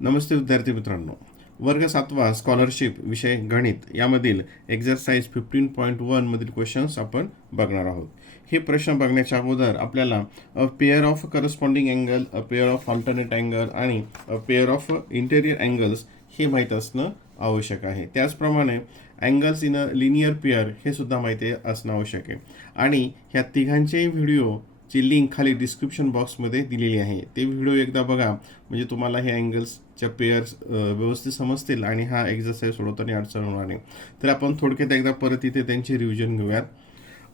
नमस्ते विद्यार्थी मित्रांनो. वर्ग 7वा स्कॉलरशिप विषय गणित यामधील एक्झरसाइज 15.1 मधील क्वेश्चन्स आपण बघणार आहोत. हे प्रश्न बघण्याच्या अगोदर आपल्याला a pair of corresponding angle, a pair of alternate angle आणि a pair of interior angles हे माहीत असणं आवश्यक आहे. त्याचप्रमाणे angles in a linear pair हे सुद्धा माहिती असणं आवश्यक आहे. आणि ह्या तिघांचे व्हिडिओची लिंक खाली डिस्क्रिप्शन बॉक्समध्ये दिलेली आहे. ते व्हिडिओ एकदा बघा, म्हणजे तुम्हाला हे अँगल्सच्या पेअर्स व्यवस्थित समजतील आणि हा एक्झरसाइज सोडवताना अडचण होणार नाही. तर आपण थोडक्यात एकदा परत इथे त्यांची रिव्हिजन घेऊयात.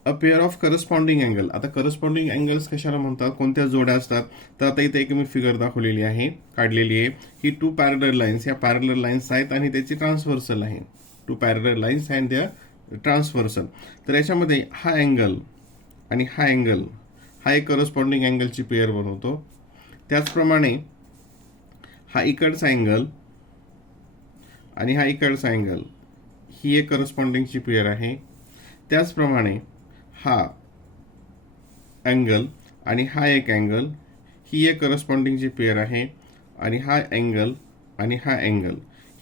अ पेअर ऑफ करस्पॉन्डिंग अँगल. आता करस्पॉन्डिंग अँगल्स कशाला म्हणतात, कोणत्या जोड्या असतात, तर आता इथे एक मी फिगर दाखवलेली आहे, काढलेली आहे. ही टू पॅरलल लाईन्स, ह्या पॅरलल लाईन्स आहेत आणि त्याची ट्रान्सव्हर्सल आहे. टू पॅरलल लाईन्स अँड द्या ट्रान्सव्हर्सल. तर याच्यामध्ये हा अँगल आणि हा अँगल हा एक करस्पॉन्डिंग अँगलची पेअर बनवतो. त्याचप्रमाणे हा इकडचा अँगल आणि हा इकडचा अँगल ही एक करस्पॉन्डिंगची पेअर आहे. त्याचप्रमाणे हा अँगल आणि हा एक अँगल ही एक करस्पॉन्डिंगची पेअर आहे. आणि हा अँगल आणि हा अँगल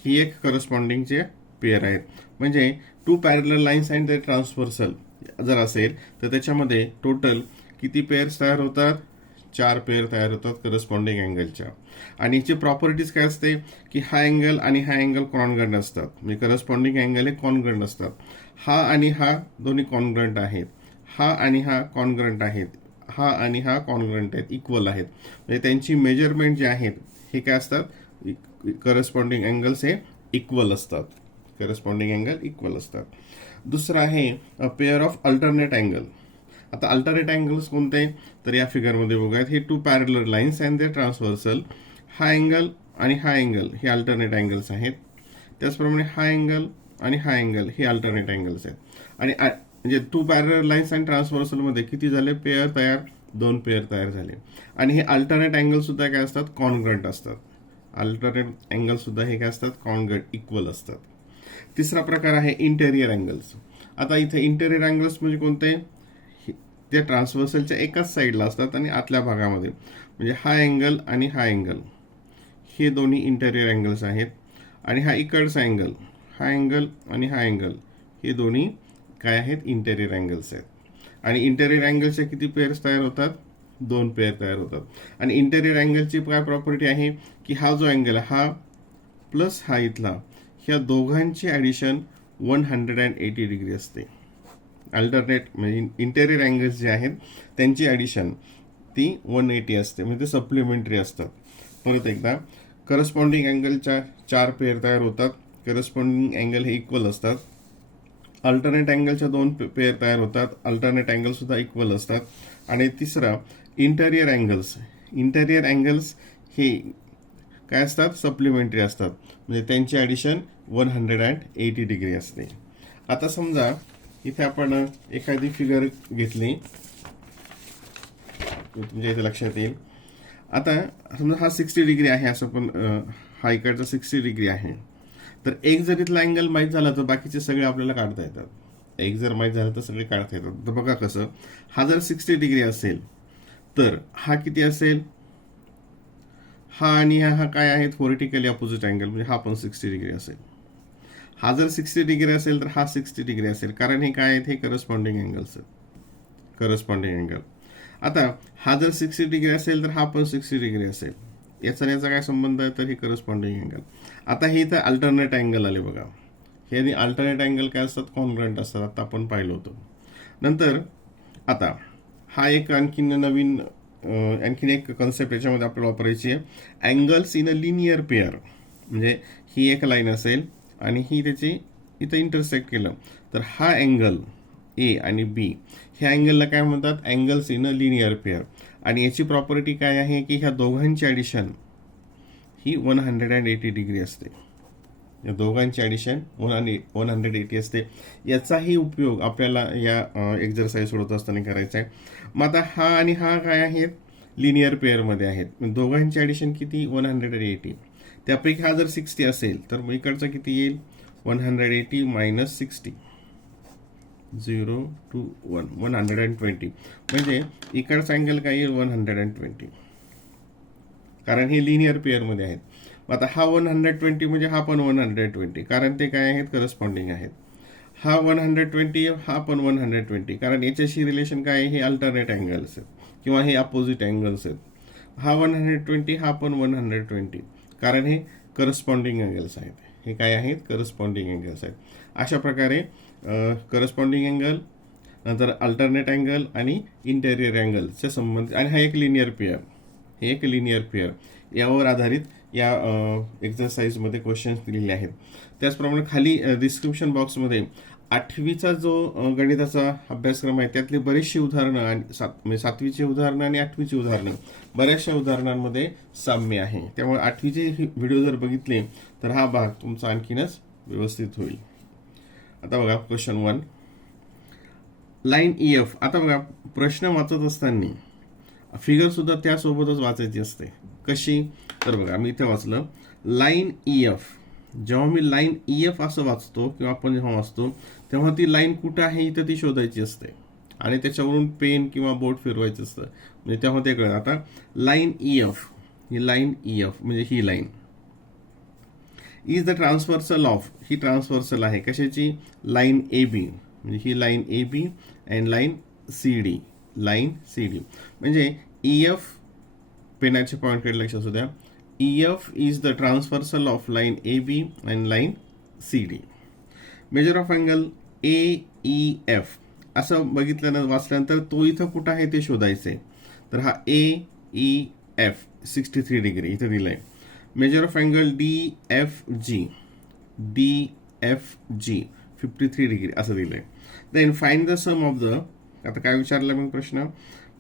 ही एक करस्पॉन्डिंगचे पेअर आहेत. म्हणजे two parallel lines and the transversal जर असेल तर त्याच्यामध्ये टोटल किती पेअर्स तयार होतात, 4 पेअर तयार होतात करस्पॉन्डिंग अँगलच्या. आणि याची प्रॉपर्टीज काय असते की हा अँगल आणि हा अँगल कॉन्ग्रंट असतात, म्हणजे करस्पॉन्डिंग अँगल हे कॉन्ग्रंट असतात. हा आणि हा दोन्ही कॉन्ग्रंट आहेत, हा आणि हा कॉन्ग्रंट आहेत, हा आणि हा कॉन्ग्रंट आहेत, इक्वल आहेत. म्हणजे त्यांची मेजरमेंट जे आहेत हे काय असतात, करस्पॉन्डिंग अँगल्स हे इक्वल असतात. करस्पॉन्डिंग अँगल इक्वल असतात. दुसरं आहे a pair of alternate angle. आता अल्टरनेट अँगल्स कोणते, तर या फिगरमध्ये बघूयात. हे two parallel lines and the transversal. हा अँगल आणि हा अँगल हे अल्टरनेट अँगल्स आहेत. त्याचप्रमाणे हा अँगल आणि हा अँगल हे अल्टरनेट अँगल्स आहेत. आणि म्हणजे टू पॅरलल लाईन्स अँड ट्रान्सव्हर्सलमध्ये किती झाले पेअर तयार, 2 पेअर तयार झाले. आणि हे अल्टरनेट अँगल सुद्धा काय असतात, कॉन्ग्रंट असतात. अल्टरनेट अँगल सुद्धा हे काय असतात, कॉन्ग्रंट इक्वल असतात. तिसरा प्रकार आहे इंटेरियर अँगल्स. आता इथे इंटेरियर अँगल्स म्हणजे कोणते, ते ट्रान्सव्हर्सलच्या एकाच साईडला असतात आणि आतल्या भागामध्ये. म्हणजे हा अँगल आणि हा अँगल हे दोन्ही इंटेरियर अँगल्स आहेत. आणि हा इकडचा अँगल, हा अँगल आणि हा अँगल हे दोन्ही काय आहेत, इंटेरियर अँगल्स आहेत. आणि इंटेरियर अँगलचे किती पेअर्स तयार होतात, 2 पेअर तयार होतात. आणि इंटेरियर अँगलची काय प्रॉपर्टी आहे की हा जो अँगल हा प्लस हा इथला, ह्या दोघांची ॲडिशन 180 डिग्री असते. अल्टरनेट म्हणजे इंटेरियर अँगल्स जे आहेत त्यांची ॲडिशन ती 180 असते, म्हणजे ते सप्लिमेंटरी असतात. परत एकदा, करस्पॉन्डिंग अँगलच्या 4 पेअर तयार होतात. करस्पॉन्डिंग अँगल हे इक्वल असतात. अल्टरनेट अँगलच्या 2 पेअर तयार होतात. अल्टरनेट अँगल सुद्धा इक्वल असतात. आणि तिसरा इंटेरियर अँगल्स. इंटेरियर अँगल्स हे काय असतात, सप्लिमेंटरी असतात, म्हणजे त्यांची ॲडिशन 180 डिग्री असते. आता समजा इथे आपण एखादी फिगर घेतली, तुमच्या इथे लक्षात येईल. आता समजा हा 60 डिग्री आहे असं, पण हा इकडचा 60 डिग्री आहे. तर एक जर इथला अँगल माहीत झाला तर बाकीचे सगळे आपल्याला काढता येतात. एक जर माहीत झालं तर सगळे काढता येतात. तर बघा कसं, हा जर 60 डिग्री असेल तर हा किती असेल, हा आणि हा काय आहेत, व्हर्टिकली अपोजिट अँगल, म्हणजे हा पण 60 डिग्री असेल. हा जर 60 डिग्री असेल तर हा 60 डिग्री असेल, कारण हे काय आहेत, हे करस्पॉन्डिंग अँगल्स आहेत. Corresponding angle. आता हा जर 60 डिग्री असेल तर हा पण 60 डिग्री असेल. याचा काय संबंध आहे, तर हे करस्पॉन्डिंग अँगल. आता हे इथं अल्टरनेट अँगल आले बघा. हे अल्टरनेट अँगल काय असतात, कॉन्ग्रंट असतात. आता आपण पाहिलं होतं. नंतर आता हा एक आणखीन एक कन्सेप्ट याच्यामध्ये आपल्याला वापरायची आहे, angles in a linear pair. म्हणजे ही एक लाईन असेल आणि ही त्याची इथं इंटरसेक्ट केलं तर हा अँगल ए आणि बी ह्या अँगलला काय म्हणतात, angles in a linear pair. आणि याची प्रॉपर्टी काय आहे की ह्या दोघांची ॲडिशन ही 180 डिग्री असते. या दोघांची ॲडिशन 180 असते. याचाही उपयोग आपल्याला या एक्झरसाइज सोडवत असताना करायचा आहे. मग आता हा आणि हा काय आहेत, लिनियर पेअरमध्ये आहेत. दोघांची ॲडिशन किती, 180. त्यापैकी हा जर 60 असेल तर मग इकडचा किती येईल, 180 मायनस 60, 0 to 1, 120. म्हणजे इकडचा अँगल काय येईल, 120, कारण हे लिनियर पेअरमध्ये आहेत. आता हा 120 म्हणजे हा पण 120, कारण ते काय आहेत, करस्पॉन्डिंग आहेत. हा 120, हा पण 120, कारण याच्याशी रिलेशन काय आहे, हे अल्टरनेट अँगल्स आहेत किंवा हे अपोजिट अँगल्स आहेत. हा 120, हा पण 120, कारण हे करस्पॉन्डिंग अँगल्स आहेत. हे काय आहेत, करस्पॉन्डिंग अँगल्स आहेत. अशा प्रकारे करस्पॉन्डिंग अँगल, नंतर अल्टरनेट अँगल आणि इंटेरियर अँगलच्या संबंधित, आणि हा एक लिनियर पेअर, हे एक लिनियर पेअर यावर आधारित या एक्झरसाइजमध्ये क्वेश्चन्स दिलेले आहेत. त्याचप्रमाणे खाली डिस्क्रिप्शन बॉक्समध्ये 8वीचा जो गणिताचा अभ्यासक्रम आहे त्यातली बरीचशी उदाहरणं आणि म्हणजे 7वीची उदाहरणं आणि 8वीची उदाहरणं, बऱ्याचशा उदाहरणांमध्ये साम्य आहे. त्यामुळे 8वीचे व्हिडिओ जर बघितले तर हा भाग तुमचा आणखीनच व्यवस्थित होईल. आता बघा क्वेश्चन 1, लाईन EF. आता बघा प्रश्न वाचत असताना फिगर सुद्धा त्यासोबतच वाचायची असते. कशी, तर बघा मी इथे वाचलं लाईन EF. जेव्हा मी लाईन EF असं वाचतो किंवा आपण जेव्हा वाचतो तेव्हा ती लाईन कुठं आहे इथं ती शोधायची असते आणि त्याच्यावरून पेन किंवा बोट फिरवायचं असतं, म्हणजे तेव्हा ते कळतं. आता लाईन EF, ही लाईन EF म्हणजे ही line is the transversal of, ही ट्रान्सव्हर्सल आहे कशाची, लाईन AB, म्हणजे ही line AB and line CD, line CD. म्हणजे EF, पेनाचे पॉईंटकडे लक्ष असू द्या, EF is the transversal of line AB and line CD. Measure of angle AEF असं बघितल्यानंतर वाचल्यानंतर तो इथं कुठं आहे ते शोधायचं. तर हा AEF 63 डिग्री इथं दिलाय. Measure of angle DFG 53 degree असं दिलंय. Then find the sum of the, आता काय विचारलं मी प्रश्न,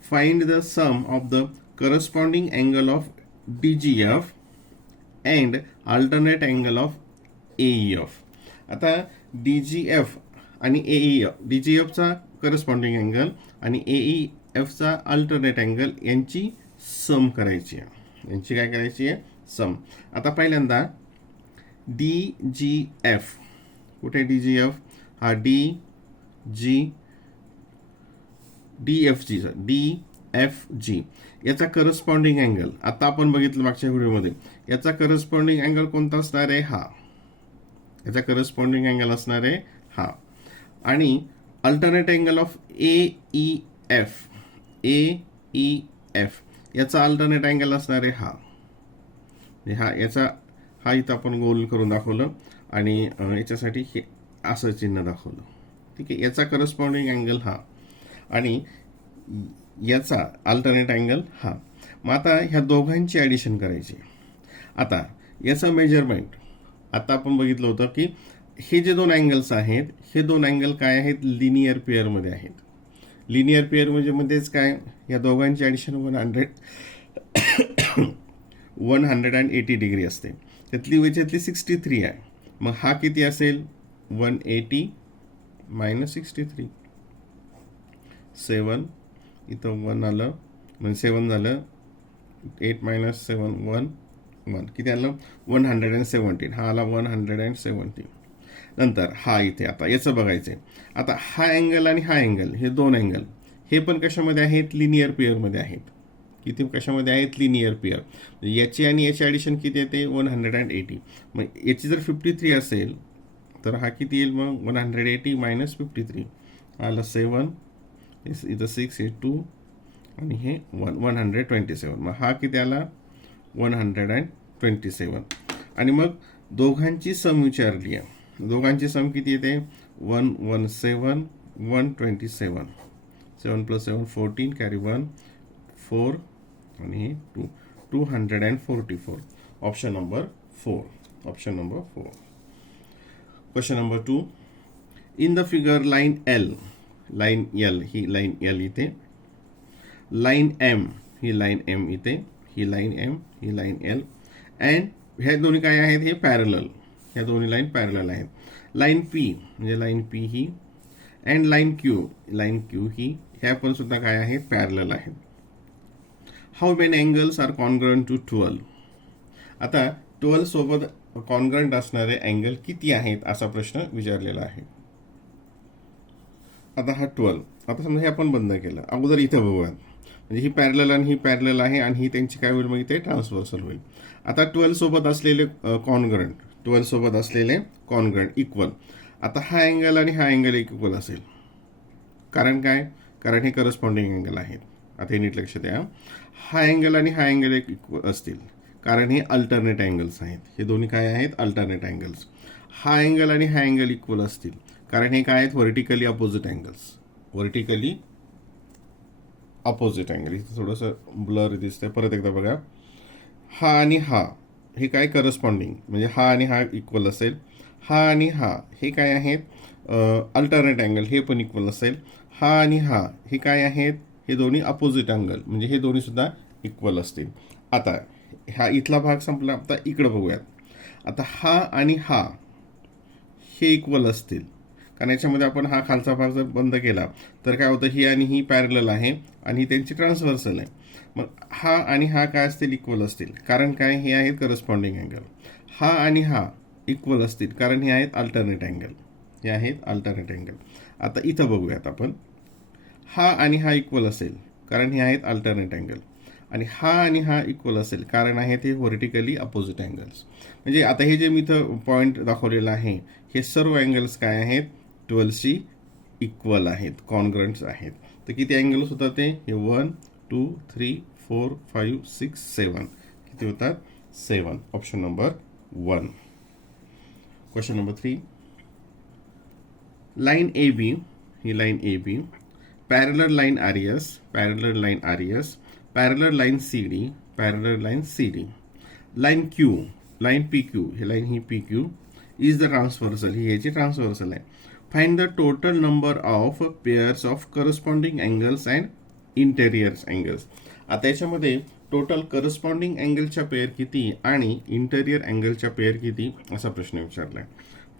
find the sum of the corresponding angle of DGF and alternate angle of AEF. आता DGF आणि AEF, DGFचा करस्पॉन्डिंग अँगल आणि AEFचा अल्टरनेट अँगल यांची सम करायची आहे. यांची काय करायची आहे, सम. आता पहिल्यांदा DGF, कुठे DGF, हा DFG याचा करस्पॉन्डिंग अँगल आता आपण बघितलं मागच्या व्हिडिओमध्ये, याचा करस्पॉन्डिंग अँगल कोणता असणार आहे, हा. याचा करस्पॉन्डिंग अँगल असणार आहे हा. आणि अल्टरनेट अँगल ऑफ AEF याचा अल्टरनेट अँगल असणार आहे हा. हा इथं आपण गोल करून दाखवलं आणि याच्यासाठी हे असं चिन्ह दाखवलं. ठीक आहे, याचा करस्पॉन्डिंग अँगल हा आणि याचा अल्टरनेट अँगल हा. मग आता ह्या दोघांची ॲडिशन करायची. आता याचं मेजरमेंट, आता आपण बघितलं होतं की हे जे दोन अँगल्स आहेत, हे दोन अँगल काय आहेत, लिनियर पेअरमध्ये आहेत. लिनियर पेअर म्हणजे मध्येच काय, या दोघांची ॲडिशन 180 डिग्री असते. त्यातली 63 आहे. मग हा किती असेल, 180 - 63, 7 इथं 1 आलं म्हणजे 7 झालं, 8 - 7 1 किती आलं, 117. हा आला 117. नंतर हा इथे, आता याचं बघायचं आहे. आता हा अँगल आणि हा अँगल, हे दोन अँगल हे पण कशामध्ये आहेत, लिनियर पेअरमध्ये आहेत. किती कशामध्ये आहेत, लिनियर पेअर. याची आणि याची ॲडिशन किती येते, 180. मग याची जर 53 असेल तर हा किती येईल, मग 180 - 53 आलं 7, इथं 6 हे 2 आणि हे 127. मग हा किती आला, 127. आणि मग दोघांची सम विचारली आहे. दोघांची सम किती येते, 117 127. 7 + 7 14, कॅरी 1 4 आणि हे 2, 244. Option number 4. Option number 4. Question number 2, in the figure line L, line L ही लाईन L इथे, लाईन M ही लाईन M इथे, ही लाईन M ही लाईन L, अँड ह्या दोन्ही काय आहेत, हे पॅरलल, ह्या दोन्ही लाईन पॅरलल आहेत. लाईन P म्हणजे लाईन P ही, अँड लाईन Q ही, ह्या पण सुद्धा काय आहेत, पॅरलल आहेत. How many angles are congruent to 12. आता 12 सोबत कॉन्ग्रंट असणारे अँगल किती आहेत असा प्रश्न विचारलेला आहे. आता हा 12, आता समजा हे आपण बंद केलं, अगोदर इथं बघूया. म्हणजे ही पॅरलल आणि ही पॅरलल आहे आणि ही त्यांची काय होईल, मग इथे ट्रान्सव्हर्सल होईल. आता 12 सोबत असलेले कॉन्ग्रंट, 12 सोबत असलेले कॉन्ग्रंट इक्वल. आता हा अँगल आणि हा अँगल इक्वल असेल. कारण काय, कारण हे करस्पॉन्डिंग अँगल आहेत. आता हे नीट लक्षात द्या. हा अँगल आणि हा अँगल इक्वल असतील कारण हे अल्टरनेट अँगल्स आहेत. हे दोन्ही काय आहेत, अल्टरनेट अँगल्स. हा अँगल आणि हा अँगल इक्वल असतील कारण हे काय आहेत, vertically opposite angles. Vertically opposite angle. इथे थोडंसं ब्लर दिसतंय, परत एकदा बघा. हा आणि हा हे काय करस्पॉन्डिंग, म्हणजे हा आणि हा इक्वल असेल. हा आणि हा हे काय आहेत, अल्टरनेट अँगल, हे पण इक्वल असेल. हा आणि हा हे काय आहेत, हे दोन्ही अपोजिट अँगल, म्हणजे हे दोन्ही सुद्धा इक्वल असतील. आता हा इथला भाग संपला. आता इकडं बघूयात. आता हा आणि हा हे इक्वल असतील कारण याच्यामध्ये आपण हा खालचा भाग जर बंद केला तर काय होतं, ही आणि ही पॅरलल आहे आणि ही त्यांची ट्रान्सव्हर्सल आहे. मग हा आणि हा काय असतील, इक्वल असतील कारण काय, हे आहेत करस्पॉन्डिंग अँगल. हा आणि हा इक्वल असतील कारण हे आहेत अल्टरनेट अँगल. हे आहेत अल्टरनेट अँगल. आता इथं बघूयात आपण. हा आणि हा इक्वल असेल कारण हे आहेत अल्टरनेट अँगल आणि हा आणि हा इक्वल असेल कारण आहेत हे व्हर्टिकली अपोजिट अँगल्स. म्हणजे आता हे जे मी इथं पॉईंट दाखवलेलं आहे हे सर्व अँगल्स काय आहेत, 12शी इक्वल आहेत, कॉन्ग्रंट्स आहेत. तर किती अँगल्स होतात ते, हे 1 2 3 4 5 6 7 किती होतात, 7. Option number 1. Question number 3. Line A B, ही line A B, parallel line R S, parallel line R S, parallel line C D, parallel line C D, line Q, line P Q, ही line ही P Q is the transversal, ही याची transversal आहे. Find the total number of pairs of corresponding angles and interiors angles. आता याच्यामध्ये total corresponding अँगलच्या pair किती आणि interior अँगलच्या pair किती असा प्रश्न विचारला आहे.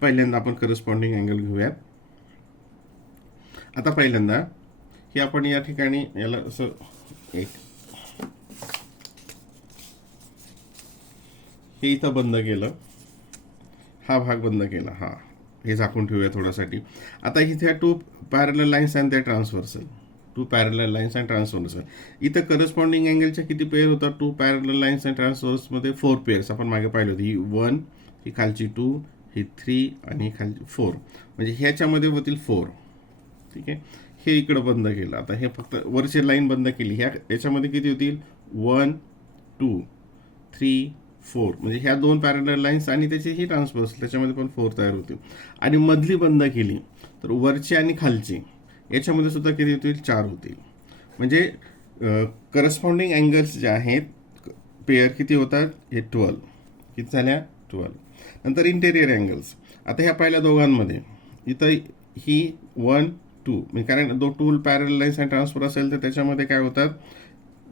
पहिल्यांदा आपण करस्पॉन्डिंग अँगल घेऊयात. आता पहिल्यांदा हे आपण या ठिकाणी याला असं एक हे इथं बंद केलं, हा भाग बंद केला, हा हे झाकून ठेवूया थोड्यासाठी. आता इथे 2 पॅरलल लाईन्स अँड त्या transversal, 2 parallel lines and transversal. इथं करस्पॉन्डिंग अँगलच्या किती पेअर होतात, 2 पॅरलल लाईन्स अँड ट्रान्सव्हर्समध्ये 4 पेअर्स आपण मागे पाहिलं होती. ही 1, ही खालची 2, ही 3 आणि ही खालची 4, म्हणजे ह्याच्यामध्ये होतील 4. ठीक आहे, हे इकडं बंद केलं. आता हे फक्त वरची लाईन बंद केली, याच्यामध्ये किती होतील, 1 2 3 4, म्हणजे ह्या 2 पॅरलल लाईन्स आणि त्याची ही ट्रान्सव्हर्सल, त्याच्यामध्ये पण 4 तयार होतील. आणि मधली बंद केली तर वरची आणि खालची याच्यामध्ये सुद्धा किती होतील, 4 होतील. म्हणजे करस्पॉन्डिंग अँगल्स जे आहेत पेअर किती होतात, हे 12. किती झाल्या, 12. नंतर इंटेरियर अँगल्स. आता ह्या पहिल्या दोघांमध्ये इथं ही 1 2, म्हणजे कारण 2 पॅरलल लाईन्स आणि ट्रान्सफर असेल तर त्याच्यामध्ये काय होतात,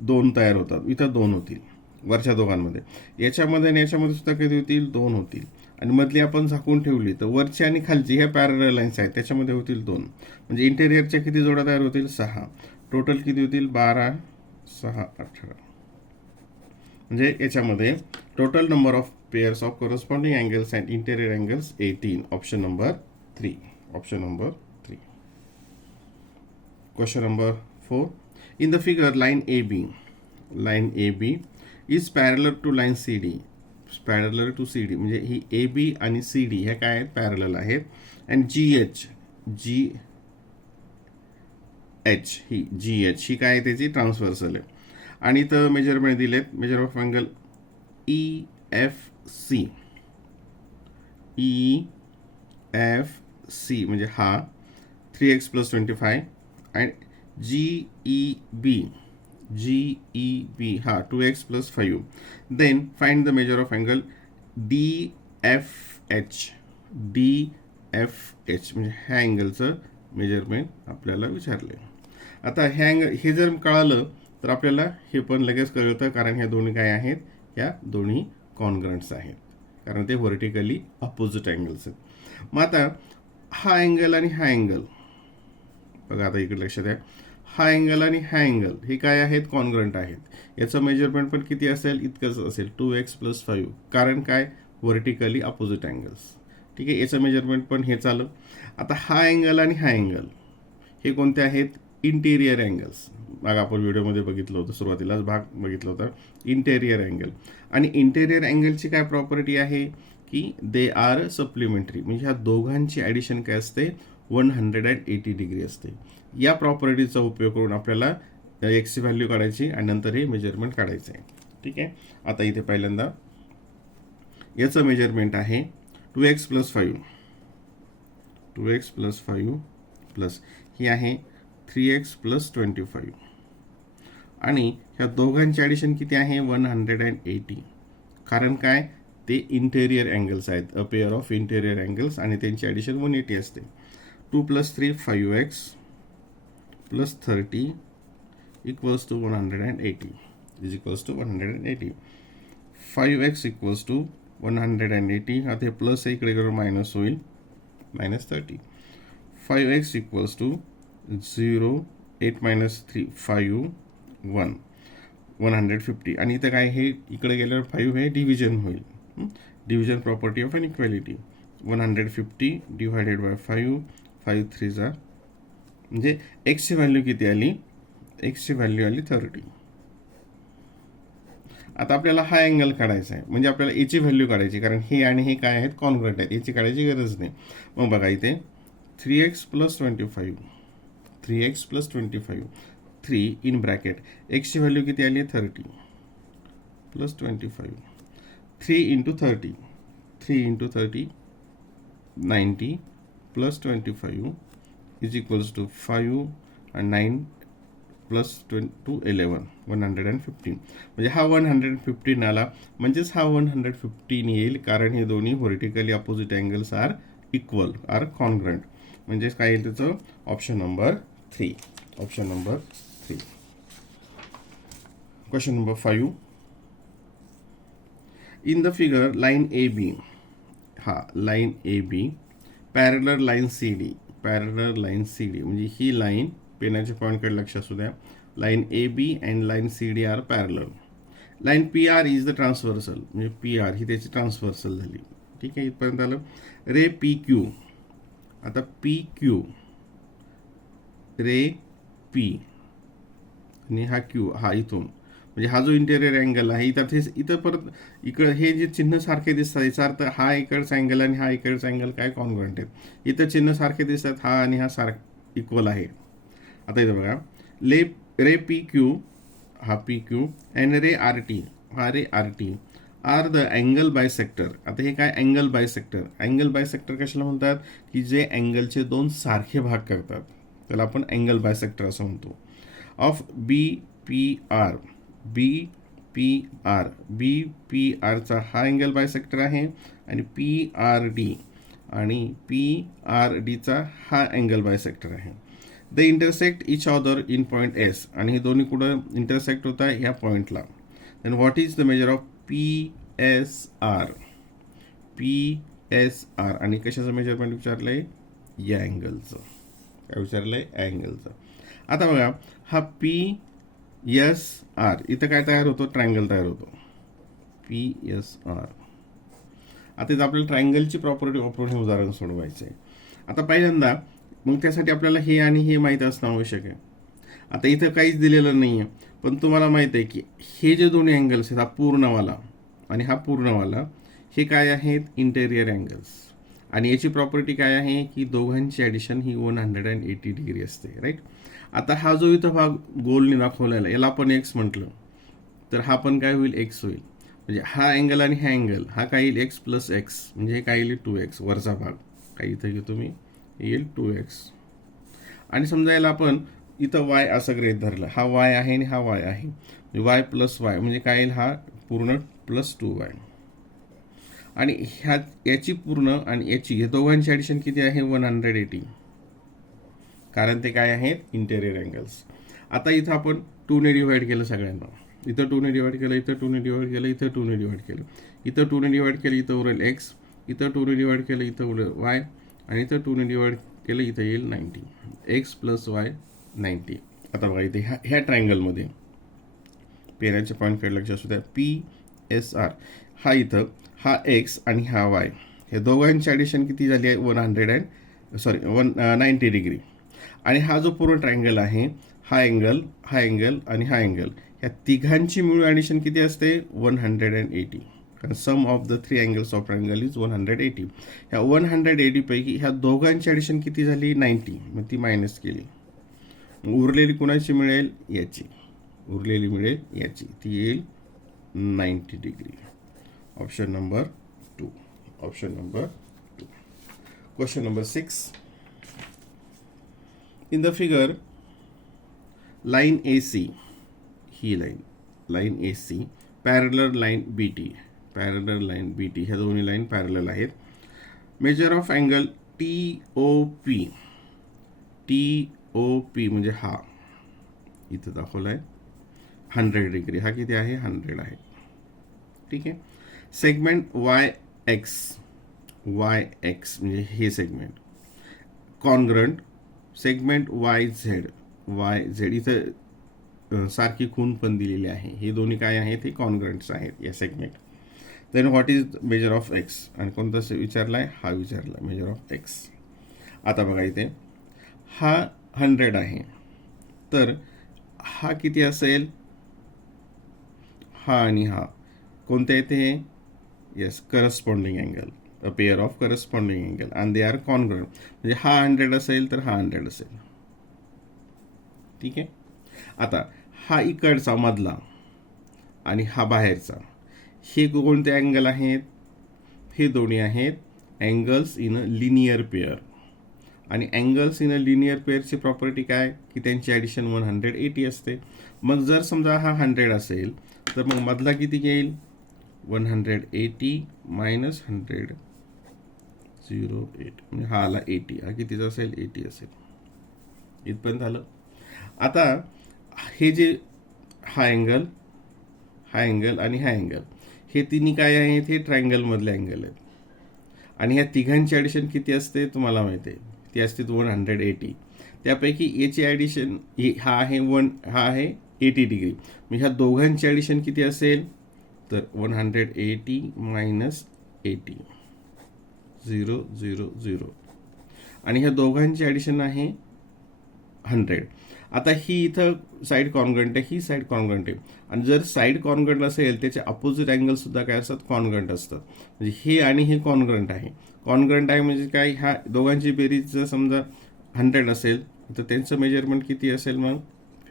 2 तयार होतात. इथं 2 होतील वरच्या दोघांमध्ये. याच्यामध्ये आणि याच्यामध्ये सुद्धा किती होतील, 2 होतील. आणि मधली आपण झाकून ठेवली तर वरची आणि खालची ह्या पॅरलल लाईन्स आहेत त्याच्यामध्ये होतील 2. म्हणजे इंटेरियरच्या किती जोड्या तयार होतील, 6. टोटल किती होतील, 12 6 18. म्हणजे याच्यामध्ये total number of pairs of corresponding angles and interior angles 18. Option number 3. Option number 3. Question number 4. In the figure, line AB is parallel to line CD. Parallel to CD म्हणजे ही AB आणि CD ह्या काय आहेत, parallel आहेत. And GH ही काय आहे, त्याची transversal आहे. आणि इथं मेजरमेंट दिलेत, मेजर ऑफ अँगल EFC म्हणजे हा 3x + 25 and GEB हा 2x + 5. Then find the measure of angle DFH म्हणजे ह्या अँगलचं मेजरमेंट आपल्याला विचारले. आता हे जर कळालं तर आपल्याला हे पण लगेच कळतं कारण ह्या दोन्ही काय आहेत, ह्या दोन्ही कॉन्ग्रंट्स आहेत कारण ते व्हर्टिकली अपोजिट अँगल्स आहेत. मग आता हा अँगल आणि हा अँगल बघा, आता इकडे लक्षात आहे, हा अँगल आणि हा अँगल हे काय आहेत, कॉन्ग्रंट आहेत. याचं मेजरमेंट पण किती असेल, इतकंच असेल, 2x + 5. कारण काय, व्हर्टिकली अपोजिट अँगल्स. ठीक आहे, याचं मेजरमेंट पण हे चालू. आता हा अँगल आणि हा अँगल हे कोणते आहेत, इंटेरियर अँगल्स. मग आपण व्हिडिओमध्ये बघितलं होतं, सुरुवातीलाच भाग बघितला होता इंटेरियर अँगल. आणि इंटेरियर अँगलची काय प्रॉपर्टी आहे की दे आर सप्लिमेंटरी, म्हणजे ह्या दोघांची ॲडिशन काय असते 180 डिग्री असते. या प्रॉपर्टीचा उपयोग करून आपल्याला एक्सची व्हॅल्यू काढायची आणि नंतर हे मेजरमेंट काढायचं आहे. ठीक आहे. आता इथे पहिल्यांदा याचं मेजरमेंट आहे 2x + 5, 2x + 5 प्लस ही आहे 3x + 25. आणि ह्या दोघांची ॲडिशन किती आहे 180. कारण काय, ते इंटेरियर अँगल्स आहेत, अ पेअर ऑफ इंटेरियर अँगल्स, आणि त्यांची ॲडिशन 180 असते. 2 + 3 5x + 30 = 180 is equals to 180. 5x = 180. आता हे प्लस आहे, इकडे करून मायनस होईल, -30. 5x = 0, 8 - 3 5 1 150. आणि इथं काय, हे इकडे गेल्यावर 5 हे डिव्हिजन होईल, डिव्हिजन प्रॉपर्टी ऑफ इनइक्वॅलिटी. 150 / 5, 5 3 म्हणजे एक्सची व्हॅल्यू किती आली, एक्सची व्हॅल्यू आली 30. आता आपल्याला हा अँगल काढायचा आहे, म्हणजे आपल्याला याची व्हॅल्यू काढायची, कारण हे आणि हे काय आहेत, कॉन्ग्रंट आहेत, याची काढायची गरज नाही. मग बघा इथे 3x + 25, 3x + 25, 3 in bracket, एक्सची value किती आली 30 + 25, 3 × 30, 3 × 30 90 + 25 इज इक्वल्स टू 5 आणि 9 + 2 11 115. म्हणजे हा 115 आला, म्हणजेच हा 115 येईल, कारण हे दोन्ही vertically opposite angles are equal, are congruent. म्हणजेच काय येईल त्याचं, option number 3. Option number 3. Question number 5. In the figure line AB, हा line AB parallel line CD, parallel line CD म्हणजे ही लाईन, पेनाच्या पॉईंटकडे लक्ष असू द्या, line AB and line CD are parallel. Line PR is the transversal, म्हणजे PR ही त्याची ट्रान्सव्हर्सल झाली. ठीक आहे, इथपर्यंत आलं. रे PQ, आता PQ, रे P आणि हा Q, हा इथून, म्हणजे हा जो इंटेरियर अँगल आहे, इथं परत इकडं हे जे चिन्ह सारखे दिसतात, याचा अर्थ हा इकडचा अँगल आणि हा इकडचा अँगल काय कॉन्ग्रंट आहेत. इथं चिन्ह सारखे दिसतात, हा आणि हा इक्वल आहे. आता इथं बघा, रे PQ, हा PQ अँड रे RT, हा ray RT are the angle bisector. आता हे काय, अँगल बायसेक्टर. अँगल बायसेक्टर कशाला म्हणतात, की जे अँगलचे दोन सारखे भाग करतात, त्याला आपण अँगल बायसेक्टर असं म्हणतो. ऑफ BPR, BPRचा हा अँगल बायसेक्टर आहे, आणि PRD आणि PRDचा हा अँगल बायसेक्टर आहे. They intersect each other in point S, आणि हे दोन्ही कुठं इंटरसेक्ट होत आहे, ह्या पॉईंटला. Then what is the measure of PSR, PSR, आणि कशाचं मेजरमेंट विचारलंय, या अँगलचं. काय विचारलंय, अँगलचं. आता बघा, हा PSR, इथं काय तयार होतो, ट्रायंगल तयार होतो, PSR. आता इथं आपल्याला ट्रायंगलची प्रॉपर्टी वापरून हे उदाहरण सोडवायचं आहे. आता पहिल्यांदा मग त्यासाठी आपल्याला हे आणि हे माहीत असणं आवश्यक आहे. आता इथं काहीच दिलेलं नाही आहे, पण तुम्हाला माहीत आहे की हे जे दोन्ही अँगल्स आहेत, हा पूर्णवाला आणि हा पूर्णवाला, हे काय आहेत, इंटेरियर अँगल्स. आणि याची प्रॉपर्टी काय आहे की दोघांची ॲडिशन ही 180 डिग्री असते, राईट. आता हा जो इथं भाग गोलने दाखवलेला, याला आपण एक्स म्हटलं, तर हा पण काय होईल, एक्स होईल. म्हणजे हा अँगल आणि हा अँगल, हा काय येईल, एक्स + x, म्हणजे हे काय येईल 2x, वरचा भाग काय इथं घेतो मी, येईल 2x. आणि समजा याला आपण इथं y असं गृहीत धरलं, हा y आहे आणि हा y आहे, y + y म्हणजे काय येईल, हा पूर्ण +2y. आणि याची पूर्ण आणि याची, हे दोघांची ॲडिशन किती आहे 180, कारण ते काय आहेत, इंटेरियर अँगल्स. आता इथं आपण 2 ने डिवाइड केलं सगळ्यांना, इथं 2 ने डिवाइड केलं, इथं 2 ने डिवाइड केलं, इथं 2 ने डिवाइड केलं, इथं 2 ने डिवाइड केलं, इथं उरेल x, इथं 2 ने डिवाइड केलं, इथं उरेल y, आणि इथं 2 ने डिवाइड केलं, इथं येईल 90, x + y 90. आता बघा इथे ह्या ट्रायंगलमध्ये पेनाच्या पॉईंटकडे लक्ष असू द्या, PSR, हा इथं हा x आणि हा y, हे दोघांची ॲडिशन किती झाली आहे 190 डिग्री. आणि हा जो पूर्ण ट्रायंगल आहे, हा अँगल, हा अँगल आणि हा अँगल, ह्या तिघांची मिळून ॲडिशन किती असते? 180. कारण sum of the 3 angles of triangle is 180. ह्या 180 पैकी ह्या दोघांची ॲडिशन किती झाली? 90. मग ती मायनस केली. उरलेली कुणाची मिळेल? याची. उरलेली मिळेल याची. ती येईल 90 degree. Option number 2. Option number 2. Question number 6. In the figure, line AC, he line AC, parallel line BT, parallel line BT, ह्या दोन्ही लाईन पॅरलल आहेत. Major of angle TOP, TOP म्हणजे हा इथं दाखवला आहे 100 डिग्री. हा किती आहे? 100 आहे. ठीक आहे. सेगमेंट YX, YX म्हणजे हे सेगमेंट कॉन्ग्रंट. सेगमेंट YZ इथं सारखी खून पण दिलेली आहे. हे दोन्ही काय आहेत? हे कॉन्ग्रंट्स आहेत या segment. Then what is measure of X, आणि कोणता विचारला आहे? हा विचारला मेजर ऑफ X. आता बघा इथे हा 100 आहे, तर हा किती असेल? हा आणि हा कोणते आहेत हे? Yes, corresponding angle, a pair of corresponding angle, and they are congruent. म्हणजे हा 100 असेल तर हा 100 असेल. ठीक आहे. आता हा इकडचा मधला आणि हा बाहेरचा, हे कोणते अँगल आहेत? हे दोन्ही आहेत angles in a linear pair. आणि अँगल्स इन अ लिनियर पेअरची प्रॉपर्टी काय? की त्यांची ॲडिशन 180 असते. मग जर समजा हा 100 असेल तर मग मधला किती येईल? 180 मायनस 100, 08, म्हणजे हा आला 80. हा कितीचा असेल? 80 असेल. इथपर्यंत झालं. आता हे जे हा अँगल, हा अँगल आणि हा अँगल, हे तिन्ही काय आहेत? हे ट्रायंगलमधले अँगल आहेत. आणि ह्या तिघांची ॲडिशन किती असते? तुम्हाला माहिती आहे, ती असते 180. त्यापैकी याची ॲडिशन हा आहे हा आहे 80 डिग्री. म्हणजे ह्या दोघांची ॲडिशन किती असेल? तर 180 मायनस 80, 000. आणि ह्या दोघांची ॲडिशन आहे 100. आता ही इथं साईड कॉन्ग्रंट आहे, ही साईड कॉन्ग्रंट आहे. आणि जर साईड कॉन्ग्रंट असेल त्याचे अपोजिट अँगल सुद्धा काय असतात? कॉन्ग्रंट असतात. म्हणजे हे आणि हे कॉन्ग्रंट आहे. कॉन्ग्रंट आहे म्हणजे काय? ह्या दोघांची बेरीज जर समजा 100 असेल तर त्यांचं मेजरमेंट किती असेल? मग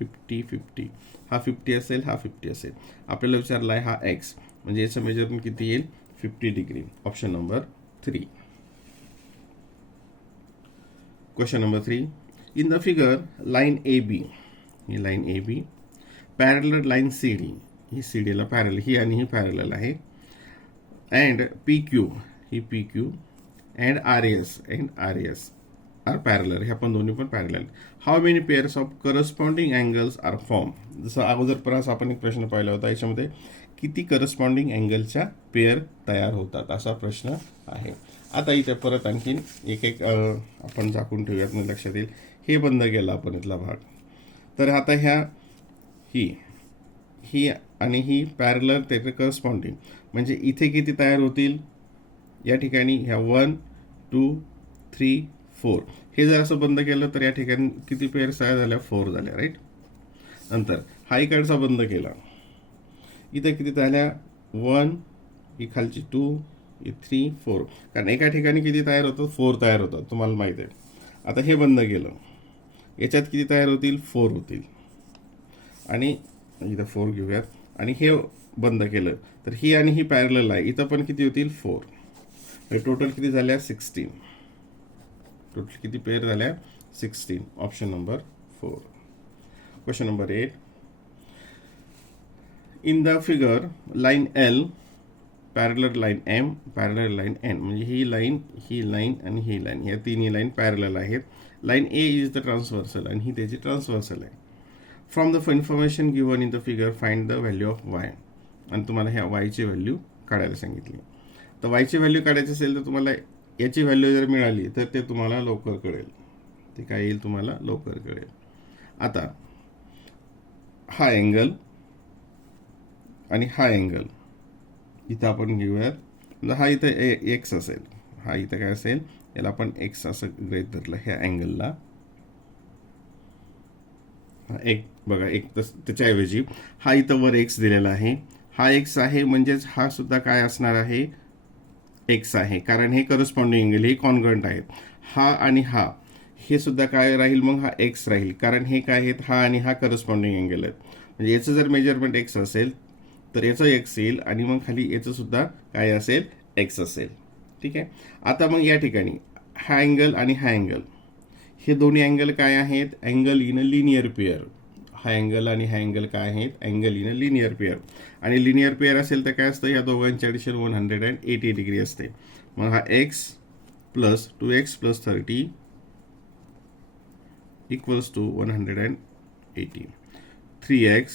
50-50. हा 50 असेल, हा 50 असेल. आपल्याला विचारला आहे हा X, म्हणजे याचं मेजरमेंट किती येईल? 50 degree. Option number 3. Question number 3. In the figure, line AB, ही line AB, parallel line CD, ही CD ला पॅरल, ही आणि ही पॅरलल आहे. अँड PQ, ही PQ, and RAS are parallel. हे आपण दोन्ही पण parallel. How many pairs of corresponding angles are form? जसं अगोदरपर्यंत आपण एक प्रश्न पाहिला होता, याच्यामध्ये किती करस्पॉन्डिंग अँगलच्या पेअर तयार होतात असा प्रश्न आहे. आता इथे परत आणखीन एक आपण झाकून ठेवूयात, म्हणजे लक्षात येईल. हे बंद केलं आपण इथला भाग. तर आता ही आणि ही पॅरलर त्याचे करस्पॉन्डिंग, म्हणजे इथे किती तयार होतील? या ठिकाणी ह्या 1, 2, 3, 4. हे जर असं बंद केलं तर या ठिकाणी किती पेअर्स तयार झाल्या? 4 झाल्या, राईट. नंतर हा इकडचा बंद केला, इथे किती झाल्या? 1, ही खालची 2, ही 3, 4. कारण एका ठिकाणी किती तयार होतं? 4 तयार होतात, तुम्हाला माहित आहे. आता हे बंद केलं, याच्यात किती तयार होतील? 4 होतील. आणि इथं 4 घेऊयात. आणि हे बंद केलं तर ही आणि ही पॅरलल आहे, इथं पण किती होतील? 4. टोटल किती झाल्या? 16. टोटल किती पेअर झाल्या? 16. Option number 4. Question number 8. In the figure, line L, parallel line M, parallel line N, म्हणजे ही लाईन आणि ही लाईन, या तिन्ही लाईन पॅरलल आहेत. Line A is the transversal आणि ही त्याची ट्रान्सव्हर्सल आहे. From the information given in the figure find the value of Y. आणि तुम्हाला ह्या वायची व्हॅल्यू काढायला सांगितली. तर वायची व्हॅल्यू काढायची असेल तर तुम्हाला याची व्हॅल्यू जर मिळाली तर ते तुम्हाला लवकर कळेल. ते काय येईल? तुम्हाला लवकर कळेल. आता हा अँगल आणि हा अँगल इथं आपण घेऊयात. हा इथं X असेल, हा इथं काय असेल? याला आपण X असं गृहीत धरलं ह्या अँगलला. एक बघा एक त्याच्याऐवजी हा इथं वर एक्स दिलेला आहे, हा एक्स आहे म्हणजेच हा सुद्धा काय असणार आहे, एक्स आहे, कारण हे करस्पॉन्डिंग अँगल हे कॉन्ग्रंट आहेत. हा आणि हा हे सुद्धा काय राहील, मग हा एक्स राहील, कारण हे काय आहेत, हा आणि हा करस्पॉन्डिंग अँगल आहेत. म्हणजे याचं जर मेजरमेंट एक्स असेल तर याचं एक्स येईल आणि मग खाली याचं सुद्धा काय असेल, एक्स असेल. ठीक आहे. आता मग या ठिकाणी हा अँगल आणि हा अँगल हे दोन्ही अँगल काय आहेत, angle in a linear pair. हा अँगल आणि हा अँगल काय आहेत, angle in a linear pair. आणि लिनियर पेअर असेल तर काय असतं, या दोघांची ॲडिशन 180 डिग्री असते. मग हा x plus 2x plus 30 equals to 180. 3x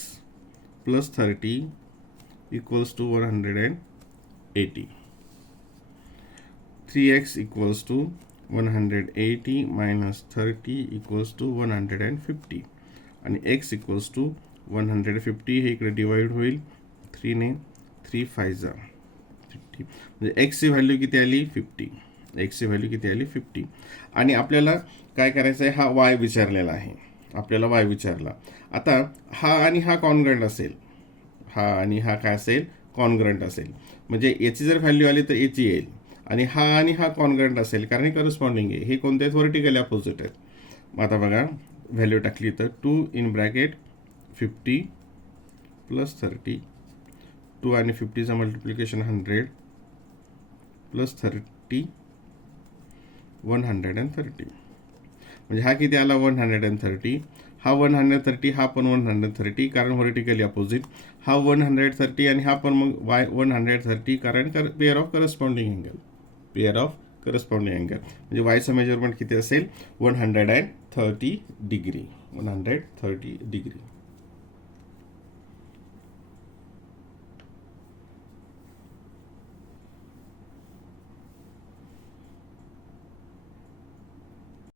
plus 30 equals to 180. 3x equals to 180 minus 30 equals to 150 आणि x इक्वल्स टू 150 हे इकडे डिवाइड होईल 3ने, 3 5 जा 50. म्हणजे एक्सची व्हॅल्यू किती आली, 50. एक्सची व्हॅल्यू किती आली, 50. आणि आपल्याला काय करायचं आहे, हा वाय विचारलेला आहे, आपल्याला वाय विचारला. आता हा आणि हा कॉन्ग्रंट असेल, हा आणि हा काय असेल, कॉन्ग्रंट असेल, म्हणजे याची जर व्हॅल्यू आली तर याची येईल. आणि हा आणि हा कॉन्ग्रंट असेल कारण हे करस्पॉन्डिंग आहे, हे कोणते आहेत, व्हर्टिकली अपोजिट आहेत. मग आता बघा व्हॅल्यू टाकली तर 2 इन ब्रॅकेट 50 प्लस 30, 2 आणि 50चा मल्टिप्लिकेशन 100 प्लस 30 130. म्हणजे हा किती आला, 130. हा 130, हा पण 130 कारण व्हर्टिकली अपोजिट. हा 130 आणि हा पण मग वाय 130 कारण pair of corresponding angle, pair of corresponding angle. म्हणजे वायचं मेजरमेंट किती असेल, 130 डिग्री, 130 डिग्री.